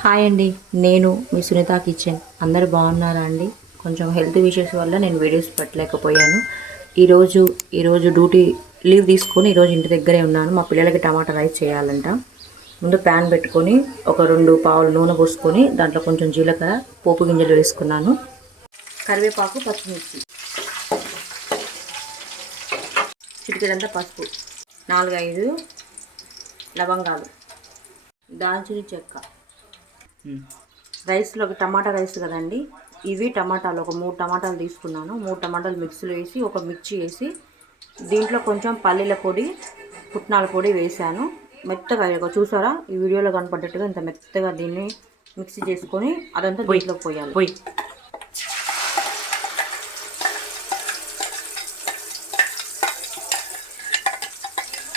Hi అండి. నేను మీ Sunitha kitchen. అందరు బాగున్నారా అండి? కొంచెం హెల్త్ ఇష్యూస్ వల్ల నేను వీడియోస్ పెట్టలేకపోయాను. ఈరోజు ఈరోజు డ్యూటీ లీవ్ తీసుకొని ఈరోజు ఇంటి దగ్గరే ఉన్నాను. మా పిల్లలకి టమాటా రైస్ చేయాలంట. ముందు ప్యాన్ పెట్టుకొని ఒక రెండు పావులు నూనె పోసుకొని దాంట్లో కొంచెం జీలకర్ర పోపు గింజలు వేసుకున్నాను. కరివేపాకు పచ్చిమిర్చి. చిటికెడంతా పసుపు. నాలుగైదు లవంగాలు. దాల్చిన చెక్క. రైస్లో ఒక టమాటా రైస్ కదండి. ఇవి టమాటాలు ఒక మూడు టమాటాలు తీసుకున్నాను. మూడు టమాటాలు మిక్సీలో వేసి ఒక మిర్చి వేసి దీంట్లో కొంచెం పల్లీల పొడి పుట్నాల పొడి వేసాను మెత్తగా ఇక చూసారా? ఈ వీడియోలో కనపడ్డట్టుగా ఇంత మెత్తగా దీన్ని మిక్సీ చేసుకొని అదంతా దీంట్లోకి పోయాలి. పోయి.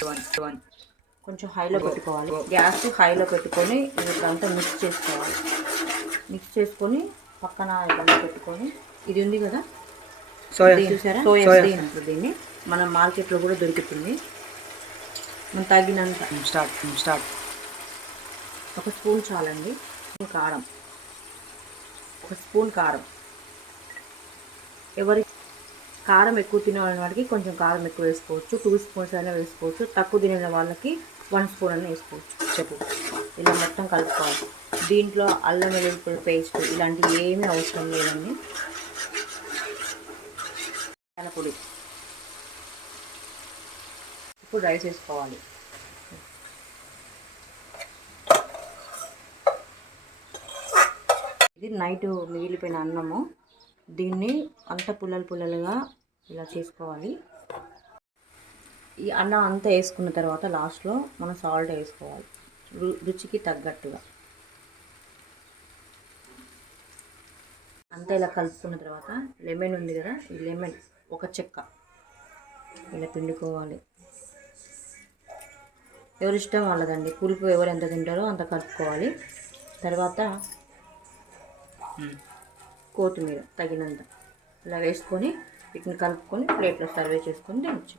వన్ వన్ కొంచెం హైలో పెట్టుకోవాలి. గ్యాస్ హైలో పెట్టుకొని ఇదంతా మిక్స్ చేసుకోవాలి. మిక్స్ చేసుకొని పక్కన ఇదంతా పెట్టుకొని ఇది ఉంది కదా? చూసారా? సోయా. సీడ్ అంటారు దీన్ని. మన మార్కెట్లో కూడా దొరుకుతుంది. మనం తగినంత స్టార్ట్ స్టార్ట్ ఒక స్పూన్ చాలండి. కారం. ఒక స్పూన్ కారం. ఎవరి కారం ఎక్కువ తినే వాళ్ళకి కొంచెం కారం ఎక్కువ వేసుకోవచ్చు. టూ స్పూన్స్ అయినా వేసుకోవచ్చు. తక్కువ తినే వాళ్ళకి వన్ స్పూన్ అయినా వేసుకోవచ్చు. చెప్పు. ఇలా మొత్తం కలుపుకోవాలి. దీంట్లో అల్లం వెల్లుల్లి పేస్ట్ ఇలాంటివి ఏమీ అవసరం లేదండి. పొడి. ఇప్పుడు రైస్ వేసుకోవాలి. ఇది నైట్ మిగిలిపోయిన అన్నము. దీన్ని అంత పుల్లలు పుల్లలుగా ఇలా చేసుకోవాలి. ఈ అన్నం అంతా వేసుకున్న తర్వాత లాస్ట్లో మనం సాల్ట్ వేసుకోవాలి. రు- రుచికి తగ్గట్టుగా. అంతా ఇలా కలుపుకున్న తర్వాత లెమన్ ఉంది కదా ఈ లెమన్ ఒక చెక్క ఇలా పిండుకోవాలి. ఎవరి ఇష్టం వాళ్ళదండి. పులుపు ఎవరు ఎంత తింటారో అంత కలుపుకోవాలి. తర్వాత కొత్తిమీర తగినంత. ఇలా వేసుకొని వీటిని కలుపుకొని ప్లేట్లో సర్వ్ చేసుకొని తినచ్చు.